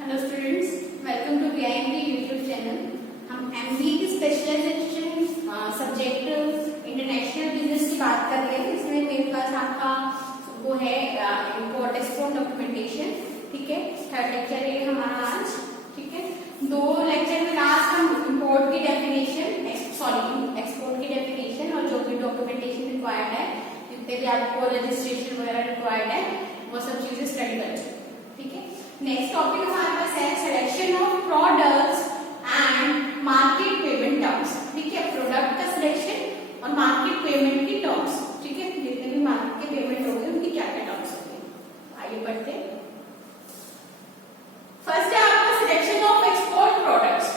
Hello students, welcome to BIMD YouTube channel. हम MBA की specialisation subject international business की बात कर रहे हैं। इसमें मेरे पास आपका वो है इम्पोर्ट एक्सपोर्ट डॉक्यूमेंटेशन। ठीक है, थर्ड लेक्चर है हमारा आज। ठीक है, दो लेक्चर में लास्ट हम इम्पोर्ट की डेफिनेशन एक्सपोर्ट की डेफिनेशन और जो भी डॉक्यूमेंटेशन रिक्वायर्ड है, जितने भी आपको रजिस्ट्रेशन वगैरह रिक्वायर्ड है, वो सब चीजें स्टडी कर चुके। ठीक है, नेक्स्ट टॉपिक हमारे पास है selection of products and market payment terms. ठीक है, प्रोडक्ट का सिलेक्शन और मार्केट पेमेंट की टर्म्स। ठीक है, जितने भी मार्केट के पेमेंट होंगे उनकी क्या क्या टर्म्स होंगे, आइए पढ़ते हैं। फर्स्ट है आपका selection of export products,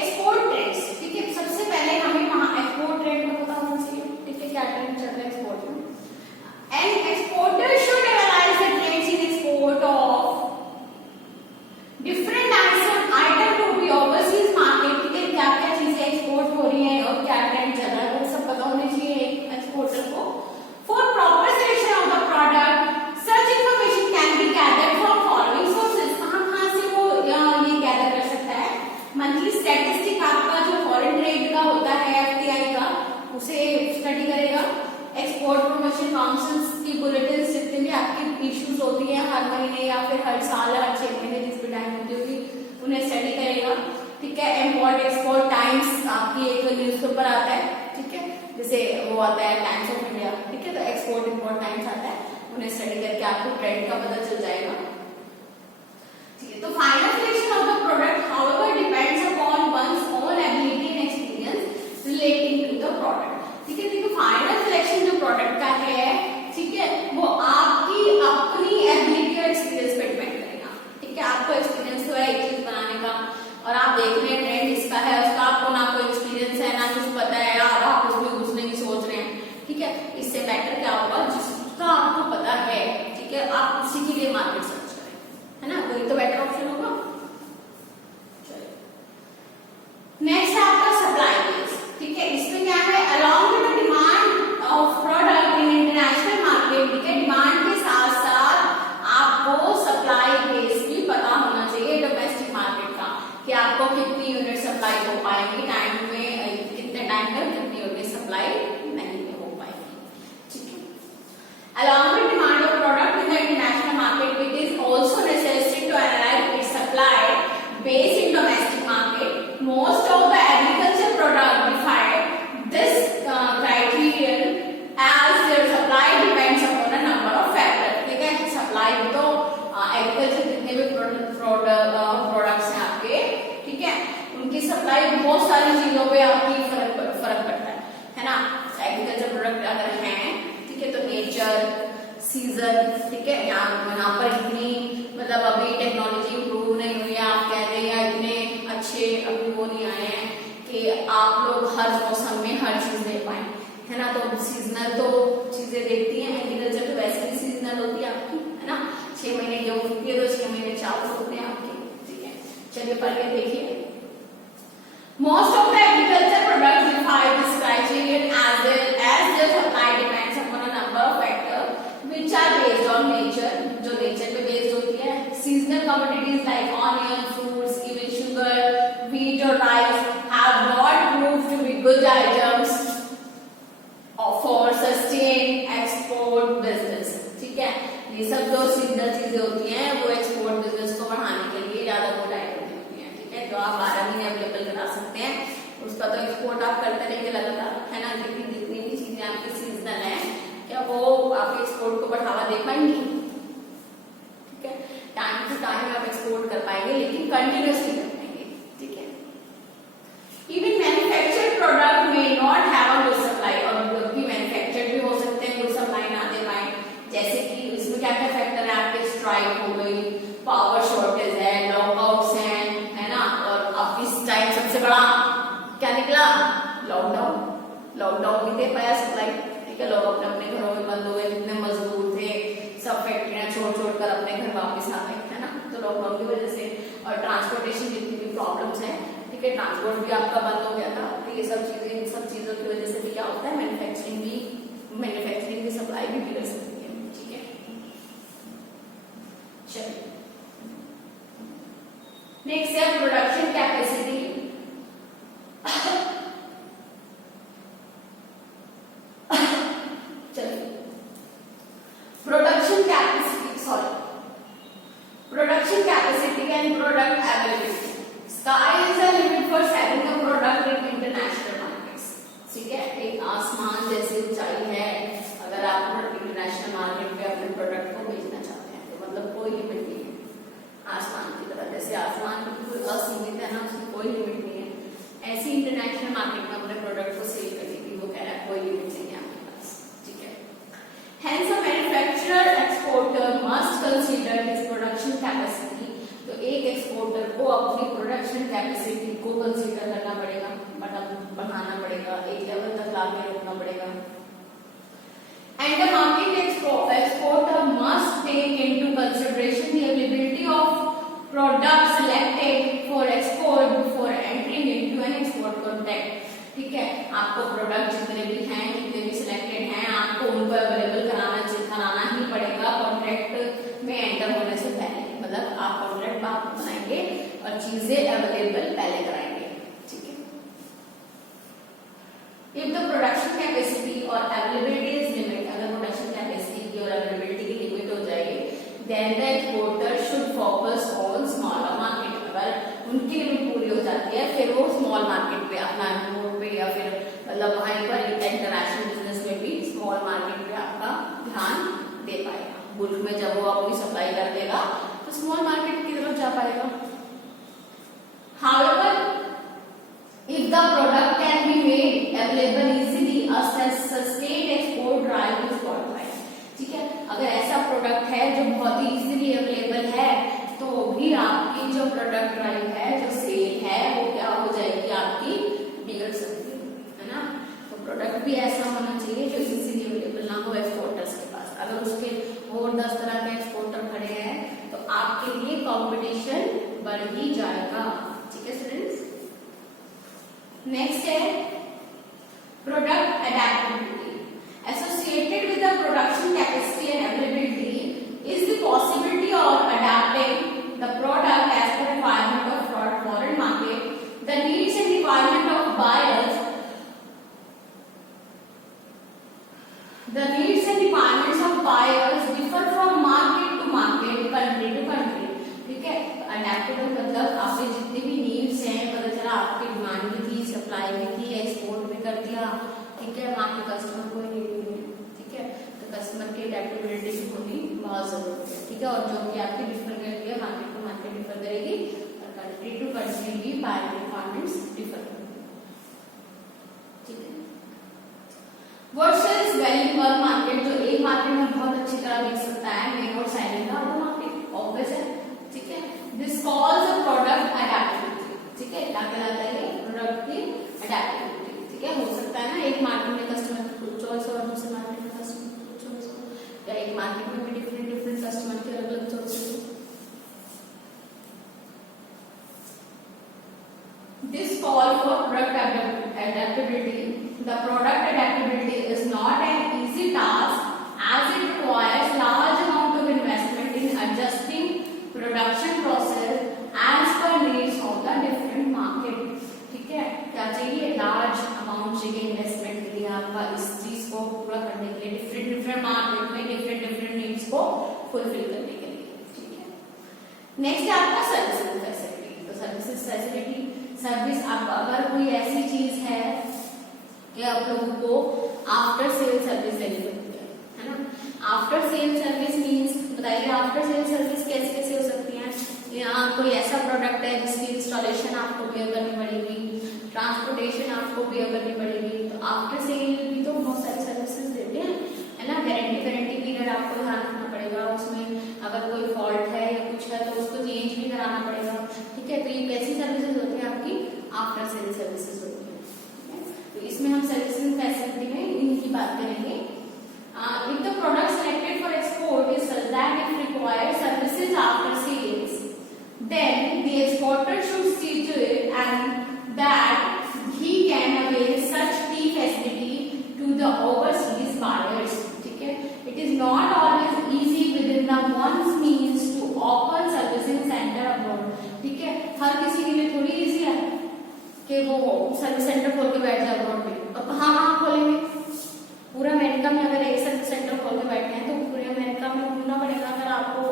export trends. ठीक है, सबसे पहले हमें वहां एक्सपोर्ट ट्रेंड का पता होना चाहिए। ठीक है, क्या ट्रेंड चल रहा है एक्सपोर्ट में। And exporter should analyse the trends in export of different item to be overseas market. ठीक है, क्या क्या चीजें एक्सपोर्ट हो रही हैं और क्या ट्रेंड चल रहा है, वो सब पता होने चाहिए एक्सपोर्टर को। For proper selection of the product such information can be gathered from following sources. कहां से वो ये गैदर कर सकता है? मंथली स्टैटिस्टिक आपका जो फॉरेन ट्रेड का होता है एफटीआई का, उसे स्टडी करेगा। एक्सपोर्ट प्रमोशन काउंसिल्स की बुलेटिन जितनी भी आपकी इश्यूज होती है हर महीने या फिर हर साल हर 6 महीने जिस भी टाइम होती होगी, उन्हें स्टडी करेगा। ठीक है, इम्पोर्ट एक्सपोर्ट टाइम्स आपकी एक न्यूज़पेपर आता है। ठीक है, जैसे वो आता है टाइम्स ऑफ इंडिया। ठीक है, तो एक्सपोर्ट इम्पोर्ट टाइम्स आता है, उन्हें स्टडी करके आपको ट्रेंड का पता चल जाएगा। ठीक है, तो final selection of the product however depends upon one's own ability and experience relating to the product. ठीक है, देखो फाइनल सिलेक्शन जो प्रोडक्ट का है, ठीक है, वो आपकी अपनी एबिलिटी और एक्सपीरियंस पे डिपेंड करेगा। ठीक है, आपको एक्सपीरियंस तो है एक चीज बनाने का और आप देख रहे हैं ट्रेंड इसका है, उसका आपको ना कोई एक्सपीरियंस है ना कुछ पता है, आप उसमें घुसने की सोच रहे हैं। ठीक है, इससे बेटर क्या होगा, जिसका आपको पता है, ठीक है, आप उसी के लिए मार्केट सर्च करें, है ना, वही तो बेटर ऑप्शन होगा। चलिए नेक्स्ट है आपका सप्लाई बेस। ठीक है, इसमें क्या है, along with the demand of product in international market. ठीक है, डिमांड के साथ साथ आपको सप्लाई बेस भी पता होना चाहिए डोमेस्टिक मार्केट का, कि आपको कितनी यूनिट सप्लाई हो पाएगी टाइम में, कितने टाइम तक कितनी यूनिट सप्लाई नहीं हो पाएगी। ठीक है, along with demand of product in the international market it is also necessary to analyse its supply base in domestic market. Most of the agriculture product define this criterion as their supply depends upon a number of factors। ठीक है, supply तो agriculture जितने भी products हैं आपके, ठीक है, उनकी सप्लाई बहुत सारी चीजों पे आपकी फर्क पड़ता है ना। एग्रीकल्चर प्रोडक्ट अगर हैं, ठीक है, तो नेचर, सीजन, ठीक है, यहाँ पर इतनी मतलब अभी टेक्नोलॉजी इंप्रूव नहीं हुई है, आप कह रहे हैं इतने अच्छे अभी वो नहीं आए हैं कि आप लोग हर मौसम में हर चीज दे पाए, है ना। तो सीजनल तो चीजें देखती हैं, एग्रीकल्चर तो वैसे भी सीजनल होती है आपकी, है ना। 6 महीने गेहूं होती है तो 6 महीने चावल होते हैं आपके। ठीक है, चलिए पढ़ के देखिए। Most of the agriculture products define this criterion as their supply depends upon a number of factor which are based on nature, जो नेचर पे बेस्ड होती है। Seasonal commodities like onion, fruits, even sugar, wheat और rice have not proved to be good items for sustain export business. ठीक है, ये सब जो सीजनल चीजें होती हैं वो एक्सपोर्ट बिजनेस को बढ़ाने के लिए ज्यादा गुड आइटम होती हैं। ठीक है, जो आप 12 महीने अवेलेबल करा सकते हैं, उसका तो एक्सपोर्ट आप करते रहेंगे लगातार, है ना। लेकिन जितनी भी चीजें आपकी सीजनल है, क्या वो आपके एक्सपोर्ट को बढ़ावा दे पाएंगी? ठीक है, टाइम टू टाइम आप एक्सपोर्ट कर पाएंगे लेकिन कंटिन्यूसली कर पाएंगे। ठीक है, इवन मैन्युफैक्चर्ड प्रोडक्ट में not have a good supply, और मैन्युफैक्चर्ड भी हो सकते हैं गुड सप्लाई ना दे पाए। जैसे कि इसमें क्या क्या फैक्टर है आपके, स्ट्राइक हो गई, पावर शॉर्टेज है, लॉकआउट्स हैं, है ना। और अब इस टाइम सबसे बड़ा क्या निकला, लॉकडाउन नहीं दे पाया सप्लाई। ठीक है, लोग अपने अपने घरों में बंद हो गए, जितने मजदूर थे सब फैक्ट्रियां छोड़ कर अपने घर वापस आ गए, है ना। तो लॉकडाउन की वजह से और ट्रांसपोर्टेशन जितनी भी प्रॉब्लम्स है, ठीक है, ट्रांसपोर्ट भी आपका बंद हो गया था। तो ये सब चीजों की वजह से भी क्या होता है, मैन्युफैक्चरिंग की सप्लाई भी बिगड़ सकती है। ठीक है, चलिए नेक्स्ट है production capacity. Production capacity and product availability. Sky is the limit for selling a product in international markets. ठीक है, एक आसमान जैसी ऊंचाई है अगर आप इंटरनेशनल मार्केट पे अपने प्रोडक्ट को बेचना चाहते हैं, तो मतलब कोई लिमिट नहीं है आसमान की तरह। जैसे आसमान बिल्कुल असीमित है ना, उसकी कोई लिमिट नहीं है, ऐसी इंटरनेशनल मार्केट में अपने प्रोडक्ट को सेल करने की वो कह रहा है कोई लिमिट नहीं है आपके पास। ठीक है, hence a manufacturer exporter must consider his production capacity। तो एक एक्सपोर्टर को अपनी प्रोडक्शन कैपेसिटी को कंसीडर करना पड़ेगा, मतलब बढ़ाना पड़ेगा, एक लेवल तक लाके रखना पड़ेगा। And the market exporter must take into consideration the availability of product selected for export before entering into an export contract. ठीक है, आपको प्रोडक्ट जितने भी हैं, जितने भी सिलेक्टेड हैं, आपको उनको अवेलेबल कराना ही पड़ेगा कॉन्ट्रैक्ट में एंटर होने से पहले। मतलब आप कॉन्ट्रैक्ट आप बनाएंगे और चीजें अवेलेबल पहले कराएंगे। ठीक है, इफ द प्रोडक्शन कैपेसिटी और अवेलेबिलिटी इज लिमिट, अगर प्रोडक्शन कैपेसिटी की और अवेलेबिलिटी की लिमिट हो जाएगी, then the exporter should focus on smaller market. अगर उनकी लिमिट पूरी हो जाती है फिर वो स्मॉल मार्केट पे अपना इम्पोर्ट पे या फिर मतलब वहीं पर इंटरनेशनल बिजनेस में भी स्मॉल मार्केट पे आपका ध्यान दे पाएगा। बुल्क में जब वो अपनी सप्लाई कर देगा तो स्मॉल मार्केट की तरफ जा पाएगा। However, if the product can be made available easily, a sustained export drive is worldwide। ठीक है, अगर ऐसा प्रोडक्ट है जो बहुत ही इजीली अवेलेबल है तो भी आपकी जो प्रोडक्ट ड्राइव है, जो सेल है, वो क्या हो जाएगी आपकी, बिगड़ सकती है ना। तो प्रोडक्ट भी ऐसा होना चाहिए जो इजीली अवेलेबल ना हो एक्सपोर्टर्स के पास। अगर उसके और 10 तरह के एक्सपोर्टर खड़े हैं तो आपके लिए कंपटीशन बढ़ ही जाएगा। ठीक है स्टूडेंट्स, नेक्स्ट है product adaptability. Associated with the production capacity and availability is the possibility of adapting the product as per requirement of foreign market, the needs and requirement of buyers, the needs and requirements of buyers differ from market to market, country to country। ठीक है, adaptable मतलब आपके जितने भी needs हैं, पता चला आपकी डिमांड भी थी, सप्लाई भी थी, एक्सपोर्ट भी कर दिया। ठीक है, आपके कस्टमर को नीड नहीं है। ठीक है, तो कस्टमर की अडेप्टेबिलिटी की होनी बहुत जरूरी है। ठीक है, और जो कि आपकी डिफर करती है मार्केट टू मार्केट डिफर करेगी और कंट्री टू कंट्री भी बायर रिक्वायरमेंट्स डिफर करेंगी। ठीक है, what sells well in one market, जो एक मार्केट में बहुत अच्छी तरह बिक सकता है, मेन और साइलेंट का वो मार्केट ऑब्वियस है। ठीक है, this calls a product adaptability. ठीक है, क्या कहलाता है ये, प्रोडक्ट की अडेप्टेबिलिटी। ठीक है, हो सकता है ना एक मार्केट में कस्टमर की कुछ चॉइस और दूसरे मार्केट में कस्टमर की कुछ चॉइस हो, या एक मार्केट में भी डिफरेंट कस्टमर की अलग अलग चॉइस हो। This call for product adaptability. The product adaptability is not an easy task as it requires large amount of investment in adjusting production process as per needs of the different market। ठीक है, क्या चाहिए, large amount चाहिए investment के लिए आपका इस चीज को पूरा करने के लिए, डिफरेंट मार्केट में डिफरेंट नीड्स को फुलफिल करने के लिए। ठीक है, नेक्स्ट है आपका सर्विसेज फैसिलिटी। तो सर्विसेज फैसिलिटी, सर्विस आप अगर कोई ऐसी चीज है कि आप लोगों को आफ्टर सेल सर्विस देनी पड़ती है ना। आफ्टर सेल सर्विस मींस, बताइए आफ्टर सेल सर्विस कैसे कैसे हो सकती है। यहाँ कोई ऐसा प्रोडक्ट है जिसकी इंस्टॉलेशन आपको बेयर करनी पड़ेगी, ट्रांसपोर्टेशन आपको बेयर करनी पड़ेगी, तो आफ्टर सेल भी तो बहुत सारी सर्विसेज देते हैं, है ना। गारंटी पीरियड आपको ध्यान रखना पड़ेगा, उसमें अगर कोई फॉल्ट है या कुछ है तो उसको चेंज भी कराना पड़ेगा। ठीक है, तो ये कैसी सर्विसेज होती है आपकी, आफ्टर सेल सर्विसेज होती है। ठीक है, तो इसमें हम सर्विसेज फैसिलिटी में इनकी बात करेंगे। If the product selected for export is such that it requires services after sales, then the exporter should see to it and that he can avail such key facility to the overseas buyers। ठीक है, it is not always easy within the one's means to open servicing center abroad। ठीक है, कि वो service centre खोल के बैठ जाए अब्रॉड में, तो कहाँ खोलेंगे? पूरा अमेरिका में अगर एक सर्विस सेंटर खोल के बैठे हैं तो पूरे अमेरिका में ढूंढना पड़ेगा। अगर आपको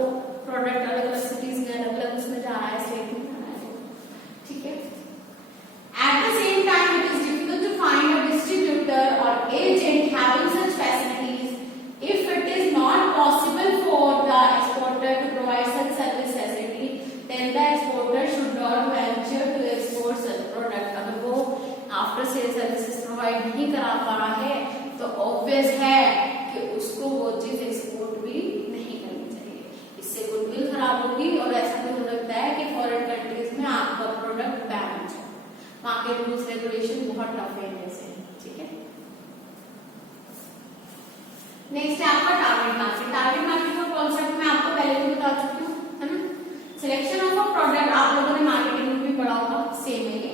प्रोडक्ट अलग अलग सिटीज में अलग अलग उसमें जा रहा है, स्टेट में जा रहा है, ठीक है। At the same time, it is difficult to find a distributor or agent having such facilities. If it is not possible for the exporter to provide such service facility, then the exporter should not venture to export such product. अगर वो after sale services provide नहीं करा पा रहा है तो obvious है कि उसको वो चीज एक्सपोर्ट भी नहीं करनी चाहिए, इससे गुडविल खराब होगी और ऐसा भी हो सकता है कि फॉरेन कंट्रीज में आपका प्रोडक्ट बैन हो जाए। वहां के रूल्स रेगुलेशन बहुत टफ है जैसे, ठीक है। नेक्स्ट है आपका टारगेट मार्केट। टारगेट मार्केट का कॉन्सेप्ट मैं आपको पहले भी बता चुकी हूँ, है ना। सिलेक्शन ऑफ अ प्रोडक्ट, आप लोगों ने मार्केटिंग में भी पढ़ा होगा, सेम है ये,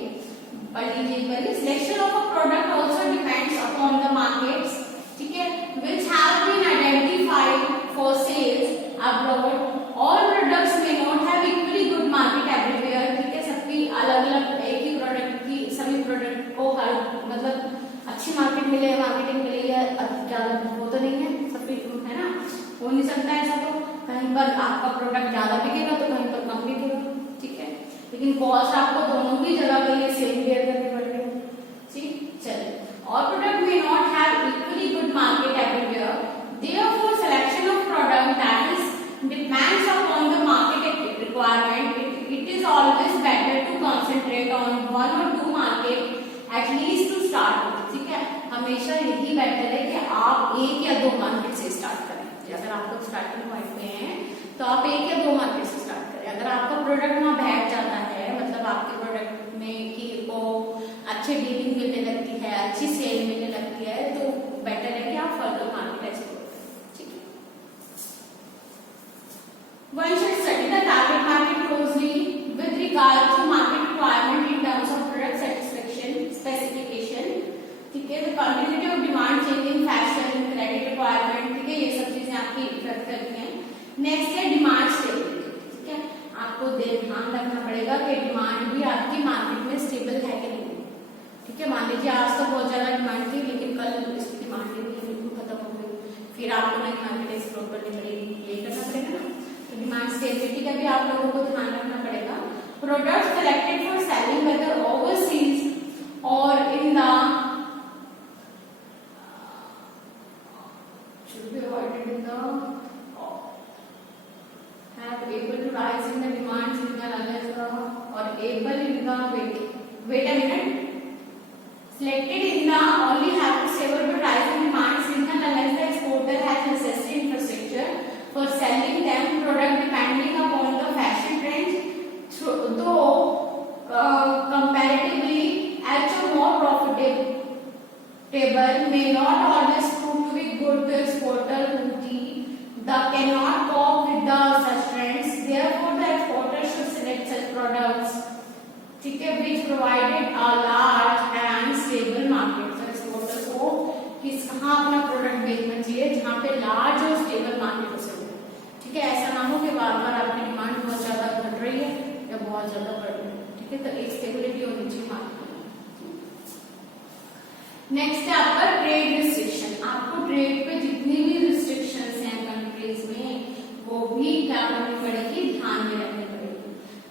पढ़ लीजिए एक बार। Selection of a product also depends upon the markets, ठीक है, which have been identified for sales abroad. All products may not have equally good market everywhere, ठीक है। सबकी अलग अलग, एक ही प्रोडक्ट की सभी प्रोडक्ट को हर मतलब अच्छी मार्केट मिले, मार्केटिंग मिले या ज्यादा वो तो नहीं है सभी, है ना, हो नहीं सकता ऐसा। तो कहीं पर आपका प्रोडक्ट ज्यादा बिकेगा तो कहीं पर कम बिकेगा, ठीक है, लेकिन कॉस्ट आपको दोनों ही जगह के लिए सेम बेयर करनी पड़ेगी, ठीक। चलिए, और product may not have equally good market everywhere, therefore selection of product that is depends upon the market requirement. It is always better to concentrate on one or two market at least to start, ठीक है। हमेशा यही better है कि आप एक या दो मार्केट से स्टार्ट करें। अगर आप लोग स्टार्टिंग पॉइंट पे हैं तो आप एक या दो मार्केट से स्टार्ट करें। अगर आपका प्रोडक्ट वहां बैठ जाता है, मतलब आपके प्रोडक्ट में की को अच्छी डीलिंग मिलने लगती है, अच्छी सेल मिलने लगती है, तो बेटर है कि आप फर्दर मार्केट एक्सप्लोर करें, ठीक है। One should study the target market closely with regard to market requirement in terms of product satisfaction, specification, ठीक है। The continuity of demand, changing fashion, credit requirement, ठीक है, ये सब चीजें आपकी इफेक्ट करती हैं। नेक्स्ट है डिमांड स्टेबिलिटी, ठीक है। आपको ध्यान रखना पड़ेगा कि डिमांड भी आपकी मार्केट में स्टेबल है कि नहीं, ठीक है। मान लीजिए आज तो बहुत ज्यादा डिमांड थी लेकिन कल इसकी डिमांड बिल्कुल खत्म हो गई, फिर आपको नई मार्केट एक्सप्लोर करनी पड़ेगी, ये करना पड़ेगा ना। तो डिमांड स्टेबिलिटी का भी आप लोगों को ध्यान रखना पड़ेगा। Products selected for selling whether overseas or in the should be avoided in the have able to rise in the demand signal unless or able in the wait a minute selected in the only have to stable to rise in demand signal unless the exporter has necessary infrastructure for selling them product depending upon the fashion trends, though comparatively actual more profitable may not always prove to be good to exporter who cannot cope with the such trends. Therefore, the exporter should select such products, ठीक है, which provided a large and stable market. So, exporter को किस कहाँ अपना product बेचना चाहिए जहाँ पे लार्ज और स्टेबल मार्केट से हो, ठीक है। ऐसा ना हो कि बार बार आपकी डिमांड बहुत ज्यादा घट रही है या बहुत ज्यादा बढ़ रही है, ठीक है। तो एक स्टेबिलिटी होनी चाहिए मार्केट में। नेक्स्ट है आपका ट्रेड रिस्ट्रिक्शन। आपको ट्रेड पे जितनी भी रिस्ट्रिक्शंस हैं कंट्रीज में वो भी क्या करनी पड़ेगी, ध्यान में रखनी पड़ेगी।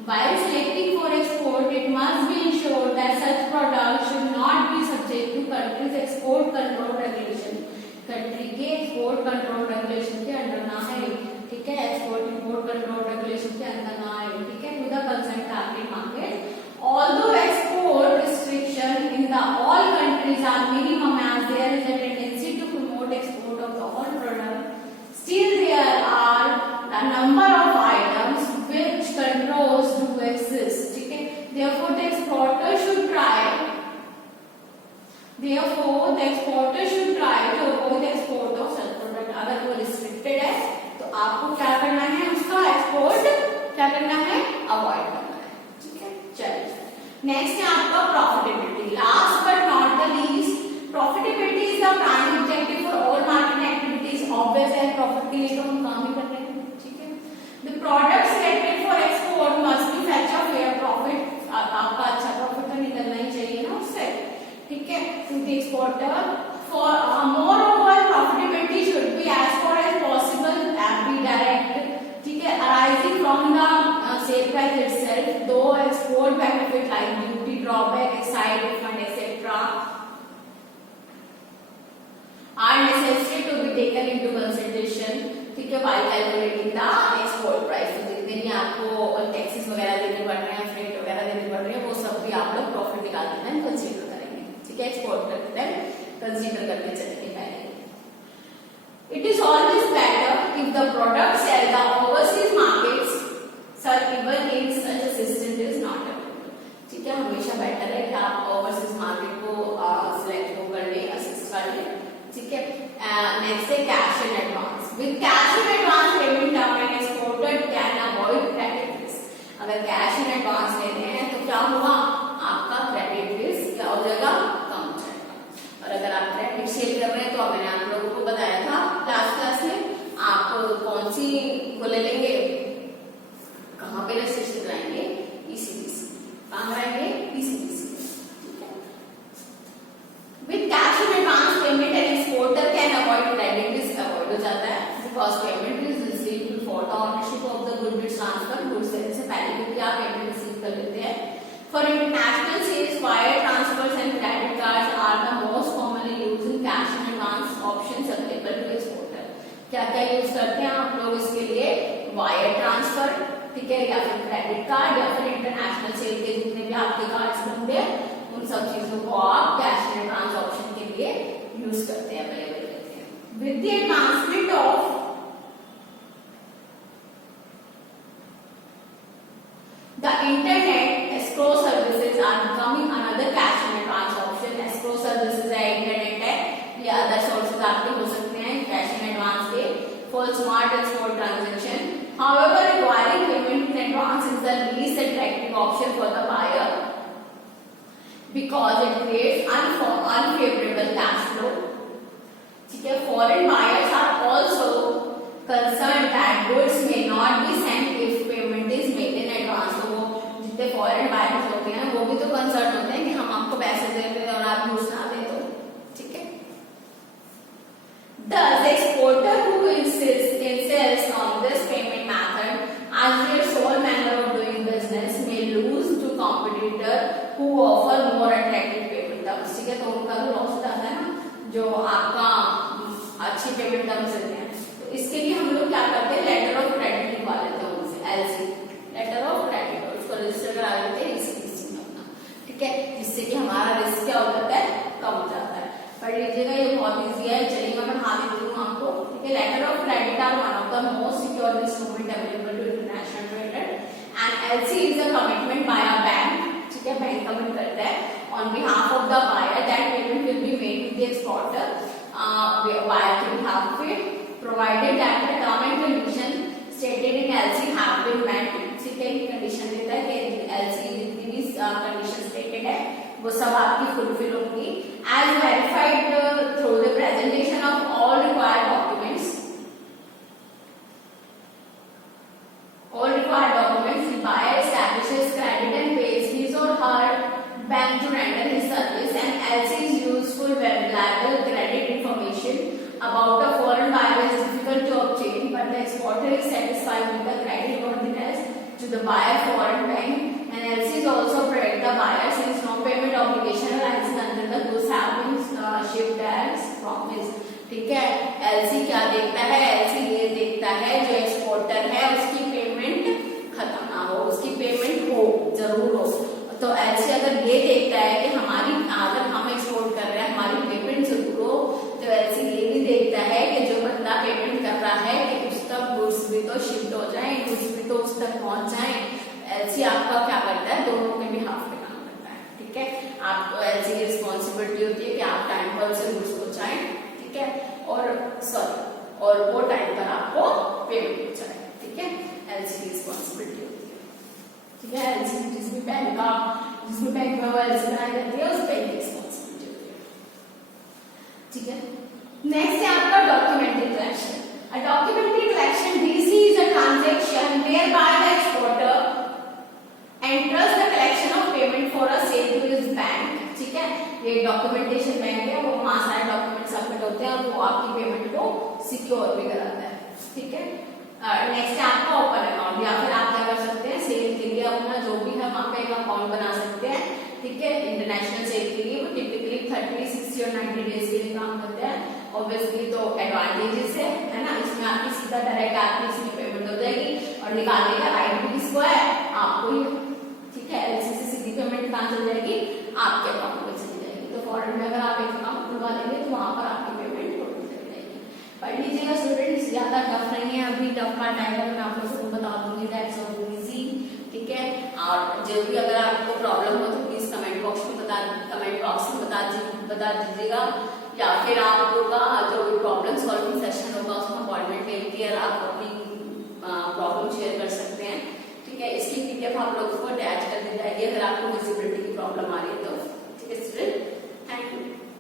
While selecting for export, it must be ensured that such products should not be subject to country's export control regulation. Country के एक्सपोर्ट कंट्रोल रेगुलेशन के अंडर ना है, ठीक है। एक्सपोर्ट इंपोर्ट कंट्रोल रेगुलेशन के अंदर ना है, ठीक है। To the concern target market, although export restriction in the all countries are minimum as there is a tendency to promote export of the all product, still there are a number of items which controls do exist, ठीक है। Therefore, the exporter should try to avoid export of such product. अगर वो restricted है तो आपको क्या करना है, उसका एक्सपोर्ट क्या करना है, अवॉइड करना है, ठीक है। चलिए, नेक्स्ट है आपका profitability. Last but not the least, profitability is the prime objective for all market activities. Obvious है, प्रॉफिट के लिए तो हम काम ही कर रहे हैं, ठीक है। The product selected for export must be fetch a fair profit. आपका अच्छा प्रॉफिट तो निकलना ही चाहिए, आप लोग प्रॉफिट निकालते टाइम कंसीडर करेंगे, ठीक है, एक्सपोर्ट करते टाइम कंसीडर करके चलेंगे पहले। It is always better if the product sell the overseas markets, sir, even if such assistant is not available, ठीक है, हमेशा बेटर है कि आप ओवरसीज मार्केट को सिलेक्ट कर ले, असिस्ट कर ले, ठीक है। नेक्स्ट है cash in advance. With cash in advance payment term and exporter can avoid credit risk. अगर कैश इन एडवांस लेते हैं तो क्या होगा, आपका क्रेडिट रिस्क क्या हो जाएगा, कम हो जाएगा। और अगर आप क्रेडिट सेल कर रहे हैं तो मैंने आप लोगों को बताया था लास्ट क्लास में, आप कौन सी को ले लेंगे, कहाँ पे रजिस्ट्रेशन कराएंगे, ईसीबीसी, कहाँ कराएंगे, ईसीबीसी, ठीक है। With cash in advance payment and exporter can avoid credit risk, avoid हो जाता है, because payment is received before the ownership of the good transfer, goods देने से पहले क्योंकि आप पेमेंट रिसीव कर लेते हैं। For international sales wire transfers and credit cards are the most commonly used in cash in advance options available to exporter. क्या क्या यूज करते हैं आप लोग इसके लिए, वायर ट्रांसफर, ठीक है, या फिर क्रेडिट कार्ड, या फिर इंटरनेशनल सेल के जितने भी आपके कार्ड्स बनते हैं उन सब चीजों को आप कैश इन एडवांस ऑप्शन के लिए यूज करते हैं, अवेलेबल करते हैं। With the advancement of the internet, escrow services are becoming another cash in advance option। escrow services है, इंटरनेट है, या अदर सोर्सेज आपके हो सकते हैं कैश इन एडवांस के for smart export transaction। However, requiring payment in advance is the least attractive option for the buyer because it creates unfavorable cash flow, ठीक है। Foreign buyers are also concerned that goods may not be sent if payment is made in advance। तो वो जितने foreign buyers होते हैं वो भी तो कंसर्न होते हैं कि हम आपको पैसे देते हैं और आप यूज ना दें तो, ठीक है। Thus, exporter who insists on this payment method as their sole manner of doing business may lose to competitor who offer more attractive payment terms, ठीक है। तो उनका तो लॉस हो जाता है ना, जो आपका अच्छी पेमेंट टर्म्स देते हैं। तो इसके लिए हम लोग क्या करते हैं, लेटर ऑफ क्रेडिट लिखवा लेते हैं उनसे, एलसी, लेटर ऑफ क्रेडिट, उसको रजिस्टर करा लेते हैं ईसीबीसी में अपना, ठीक है, जिससे कि हमारा रिस्क क्या हो जाता है, कम हो जाता है। पढ़ लीजिएगा, ये बहुत इजी है। चलिए मैं बता देती हूँ आपको, ठीक है। Letter of credit are one of the most secure instrument available to international trader and LC is a commitment by a bank, ठीक है, बैंक कमिट करता है on behalf of the buyer that payment will be made to the exporter buyer के behalf पे, provided that the term and condition stated in LC have been met, ठीक है। Condition देता है कि LC जितनी भी कंडीशन स्टेटेड है वो सब आपकी फुलफिल होंगी। As verified through the presentation of all required documents, the buyer establishes credit and pays his or her bank to render his service, and LC is useful when reliable credit information about a foreign buyer is difficult to obtain, but the exporter is satisfied with the credit worthiness to the buyer foreign bank, and LCs also protect the buyer since no payment obligation arises until the goods have been shipped as promised, ठीक है। LC क्या देखता है, LC ये देखता है जो exporter है उसकी पेमेंट खत्म ना हो, उसकी पेमेंट हो, जरूर हो। तो LC अगर ये देखता है कि हमारी, अगर हम एक्सपोर्ट कर रहे हैं हमारी पेमेंट जरूर हो, तो LC ये भी देखता है कि जो बंदा पेमेंट कर रहा है कि उसका गुड्स भी तो शिफ्ट हो जाए, गुड्स भी तो उस तक पहुंच जाए। LC आपका क्या करता है, दोनों के भी हाफ पे काम करता है, ठीक है। आपको LC की रिस्पॉन्सिबिलिटी होती है कि आप टाइम पर उसे गुड्स पहुंचाएं, ठीक है, और वो टाइम पर आपको पेमेंट पहुंचाए, ठीक है। LC की रिस्पॉन्सिबिलिटी होती है, ठीक है। LC जिसमें बैंक का, जिसमें बैंक में वो LC बनाई जाती है उस बैंक की रिस्पॉन्सिबिलिटी होती है, ठीक है। नेक्स्ट है आपका documentary collection. A documentary collection DC is a transaction whereby the exporter enters the collection of payment for a sale to his bank, ठीक है। ये डॉक्यूमेंटेशन बैंक है, वो वहां सारे डॉक्यूमेंट सबमिट होते हैं और वो आपकी पेमेंट को सिक्योर भी कराता है, ठीक है। नेक्स्ट है आपका ओपन अकाउंट, या फिर आप क्या कर सकते हैं, सेल के लिए अपना जो भी है वहां पे एक अकाउंट बना सकते हैं, ठीक है। इंटरनेशनल सेल के लिए वो टिपिकली 30, 60 और 90 डेज के लिए काम करते हैं। ऑब्वियसली तो एडवांटेजेस है ना, इसमें आपकी सीधा डायरेक्ट आपकी इसमें पेमेंट हो जाएगी और निकालने का राइट भी किसको है, आपको ही, ठीक है। LC से सीधी पेमेंट निकाल चल रही है तो वहां पर आपकी पेमेंट टोटल चली जाएगी। पढ़ लीजिएगा स्टूडेंट्स, ज्यादा टफ नहीं है, अभी टफ पार्ट आएगा मैं आप लोगों को बता दूंगी, दैट्स ऑल इजी, ठीक है। और जो भी अगर आपको प्रॉब्लम हो तो प्लीज कमेंट बॉक्स में बता दीजिएगा, या फिर आपका जो भी प्रॉब्लम सॉल्विंग सेशन होगा उसमें अपॉइंटमेंट ले लीजिए, आप अपनी प्रॉब्लम शेयर कर सकते हैं, ठीक है। इसकी पीडीएफ आप लोगों को अटैच कर दी जाएगी अगर आपको विजिबिलिटी की प्रॉब्लम आ रही है तो।